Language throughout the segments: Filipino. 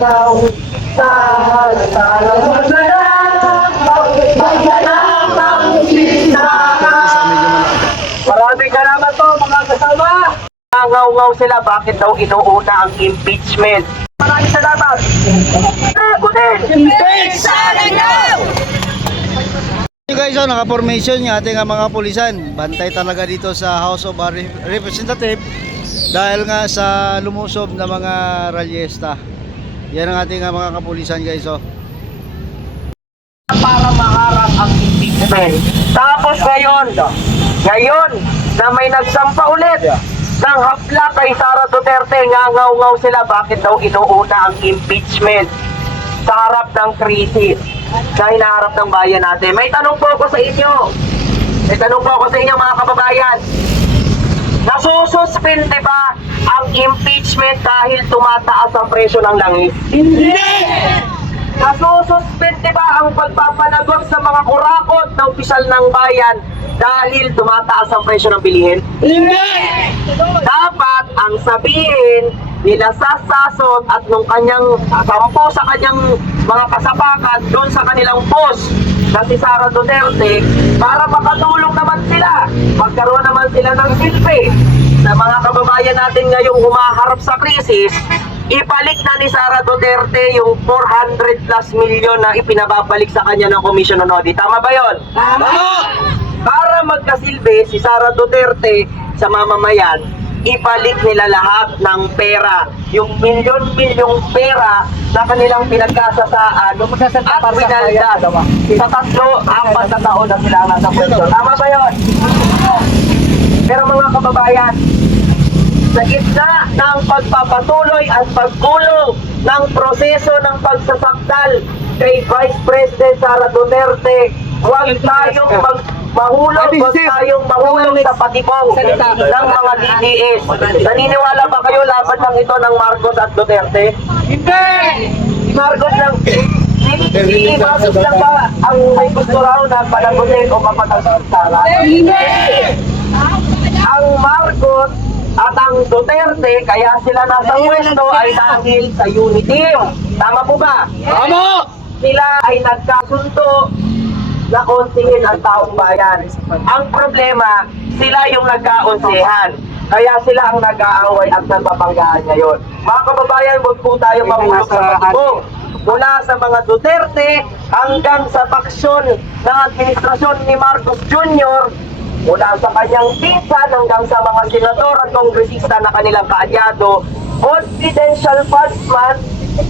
Maraming salamat po mga kasama. Nangaw-ngaw sila bakit daw inuuna ang impeachment. Maraming salamat. Guys, naka-formation yung ating mga pulisan. Bantay talaga dito sa House of Representative dahil nga sa lumusob na mga ralyesta. Yan ang ating mga kapulisan, guys. Para maharap ang impeachment. Tapos ngayon na may nagsampa ulit ng hapla kay Sara Duterte, ngangaw-ngaw sila bakit daw inuuna ang impeachment sa harap ng krisis na hinaharap ng bayan natin. May tanong po ako sa inyo. Mga kababayan. Nasususpende ba ang impeachment dahil tumataas ang presyo ng langis? Hindi! Nasususpende ba ang pagpapanagot sa mga kurakot na opisyal ng bayan dahil tumataas ang presyo ng bilihin? Hindi! Dapat ang sabihin nila Sasasot at nung kanyang sampo sa kanyang mga kasapakan doon sa kanilang boss na si Sara Duterte para makatulong naman sila, magkaroon naman sila ng silbi sa mga kababayan natin ngayong humaharap sa krisis. Ibalik na ni Sara Duterte yung 400 plus milyon na ipinababalik sa kanya ng Commission on Audit. Tama ba yun? Tama! Para magkasilbi si Sara Duterte sa mamamayan, ibalik nila lahat ng pera. Yung milyon-milyong pera na kanilang pinagkasasaan at pinaldas sa 3-4 na taon na sila nasa pwesto. Tama ba yun? Pero mga kababayan, sa gitna ng pagpapatuloy at pagkulong ng proseso ng pagsasakdal kay Vice President Sara Duterte, huwag tayong mahulog sa patibong ng mga DDS. Naniniwala ba kayo laban lang ito ng Marcos at Duterte? Hindi! Marcos lang ba ang may gusto raw na panagutin o mapatagal Sara? Hindi! Ang Marcos at ang Duterte, kaya sila nasa pwesto ay dahil sa unity. Tama po ba? Tama! Sila ay nagkasundo na konsihin ang taong bayan. Ang problema, sila yung nagkaonsihan. Kaya sila ang nag-aaway at nagpapanggaan ngayon. Mga kababayan, huwag po tayo mahulog sa patibong. Mula sa mga Duterte hanggang sa paksyon ng administrasyon ni Marcos Jr., mula sa kanyang pinsan hanggang sa mga senador at kongresista na kanilang kaalyado, confidential funds man,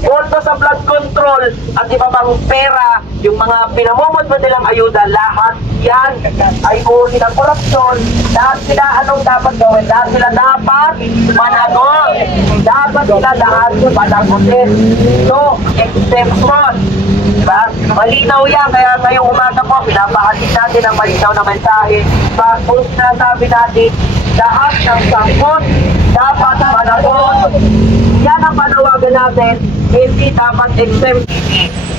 pondo sa blood control at iba pang pera, yung mga pinamumot mo nilang ayuda, lahat yan ay uri ng korupsyon. Lahat sila anong dapat gawin? Lahat sila dapat managot. Dapat sila lahat panagutin. So, exemption. Diba? Malinaw yan. Kaya ngayong umaga po, pinapahatid natin ang malinaw na mensahe. Kung sinasabi natin, lahat ng sangkot dapat managot. Yan ang panawagan natin. Hindi dapat exempt.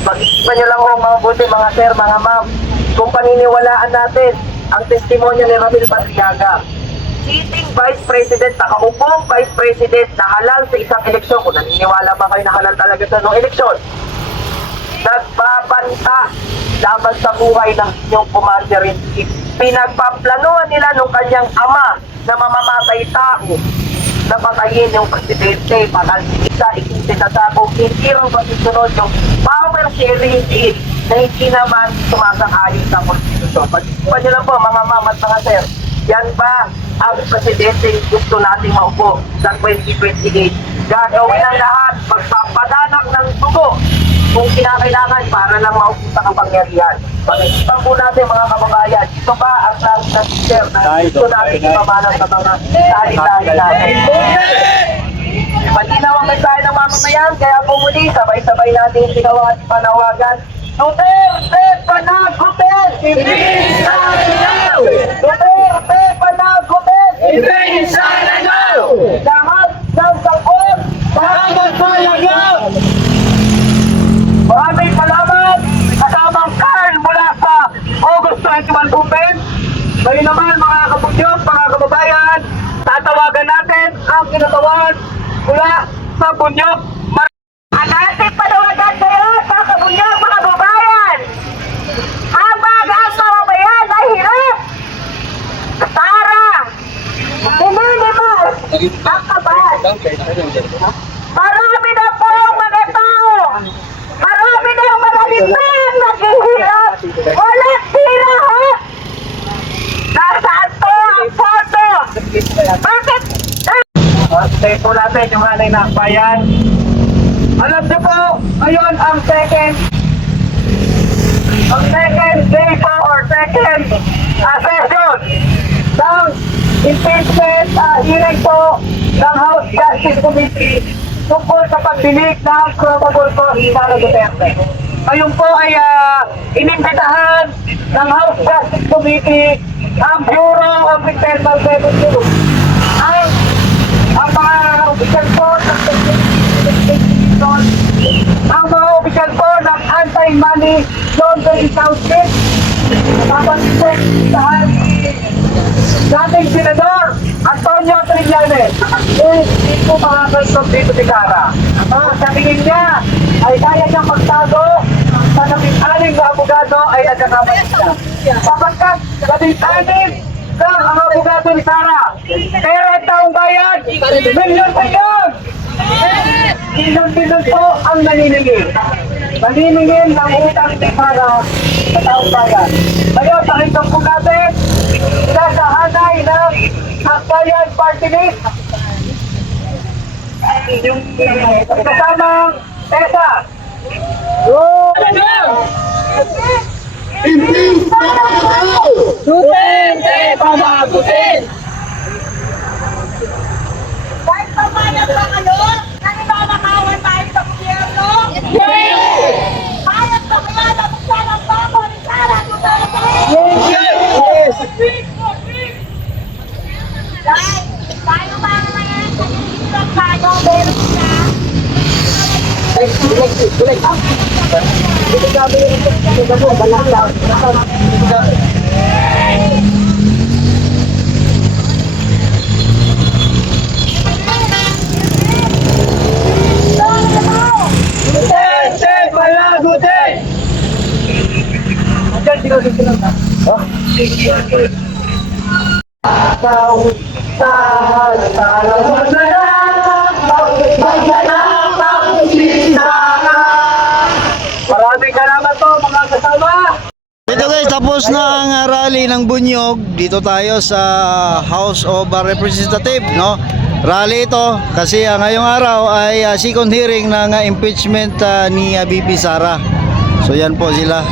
Mag-isipan nyo lang kung mabuti mga sir, mga ma'am, kung paniniwalaan natin ang testimonya ni Ramil Padriaga. Sitting Vice President, nakaupong Vice President na halal sa isang eleksyon. Kung naniniwala ba kayo na halal talaga sa noong eleksyon? Nagbabanta laban sa buhay ng inyong commander-in-chief. Pinagpaplanuhan nila nung kanyang ama na mamamatay tao na patayin yung presidente, isa ikinasabog, hindi rin masusunod yung power sharing deal na hindi naman sumasang-ayon sa konstitusyon. Pag-isipan nyo lang po mga ma'am at mga sir, yan ba ang presidente gusto nating maupo sa 2028? Gagawin ang lahat, magpapadanak ng dugo kung kinakailangan para lang maupo sa kapangyarihan. Pag-isipan po natin mga kababayan, ito ba ang class na teacher na gusto natin ipamanang sa mga tali-tali natin? Malinaw ang mensahe ng mamamayan, kaya po muli, sabay-sabay natin sigawan at panawagan. Duterte panagutin! Hindi sana! Duterte panagutin! Hindi sana! Lahat ng sakot, dapat mayayaw! Maraming salamat! Kasamang Carl mula sa August 21 Open. Ngayon naman mga kapugyok, mga kababayan, tatawagan natin ang kinatawan mula sa Bunyog. Ang ating namin, yung hanay na bayan. Alam niyo po, ngayon ang second day po or second session ng impeachment hearing po ng House Justice Committee tungkol sa pagdinig ng probable cause ni Sara Duterte. Ngayon po ay inimbitahan ng House Justice Committee ang Bureau of Internal Revenue. Ang mga opisyal po ng ang mga opisyal po ng Anti-Money Laundering Council, kapag-imitahan dating Senador Antonio Trillanes, hindi po makakasok dito si Sara. Sa tingin niya ay kaya niyang magtago sa labing-anim na abogado ay nagkakamali siya. Sapagkat labing-anim na ang abogado ni Sara. Pero ang taong bayan, milyon-milyon! Milyon-milyon po ang naniningil. Naniningil ng utang ni Sara sa taong bayan. Ngayon, pakinggan po natin sa hanay ng Akbayan Party List. Yung kasamang Tessa. Duterte pamagutin! Kahit pamayag pa kayo, naninanakawan tayo sa gobyerno? Yes! Payag pa kaya na buksan ang bako ni Sara Duterte? Yes! Dahil tayo mga ngayon, naninitang tayo, meron na. Duterte palagutin! Maraming salamat po mga kasama. Ito guys, tapos na ang rally ng Bunyog. Dito tayo sa House of Representatives, no? Rally ito kasi ngayong araw ay second hearing ng impeachment ni BP Sara. So yan po sila.